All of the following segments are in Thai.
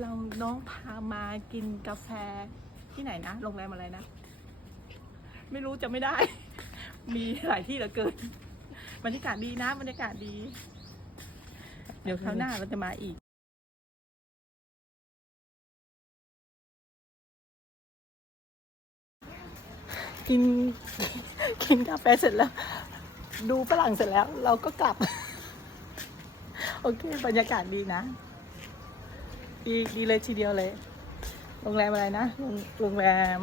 เราน้องพามากินกาแฟที่ไหนนะโรงแรมอะไรนะ ไม่รู้จะไม่ได้ มีหลายที่เหลือเกินบรรยากาศดีนะบรรยากาศดี เดี๋ยวคราวหน้าเราจะมาอีกกินกินกาแฟเสร็จแล้ว ดูฝรั่งเสร็จแล้ว เราก็กลับ โอเค บรรยากาศดีนะ ดีดีเลยทีเดียวเลย โรงแรมอะไรนะ โรงโรงแรม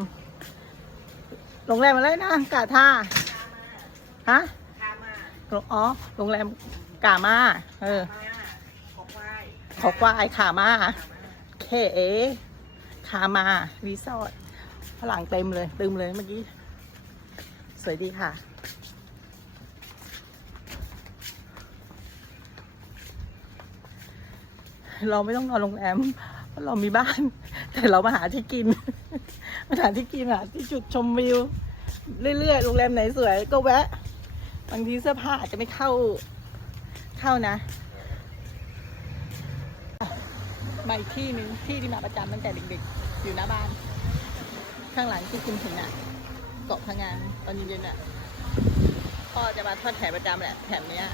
โรงแรมอะไรนะ กาท่าฮะโรงอ๋อ โรงแรมกามา เออ ขอควายขามา เคเอขามา รีสอร์ทฝรั่งเต็มเลย ตึมเลยเมื่อกี้ สวยดีค่ะ เราไม่ต้องนอนโรงแรมเพราะเรามีบ้าน แต่เรามาหาที่กินมาหาที่กินหาที่จุดชมวิว เรื่อยๆโรงแรมไหนสวย ก็แวะ บางทีเสื้อผ้าอาจจะไม่เข้าเข้านะ มาอีกที่หนึ่งที่ที่มาประจำตั้งแต่เด็กๆ อยู่หน้าบ้าน ข้างหลังที่คุณเห็นอะเกาะพะงานตอนเย็นๆอะพ่อจะมาทอดแถประจำแหละแถบเนี้ย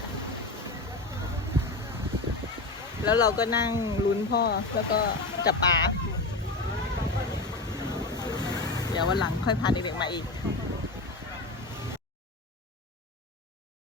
แล้วเราก็นั่งลุ้นพ่อแล้วก็จับปลา เดี๋ยววันหลังค่อยพาเด็กๆมาอีก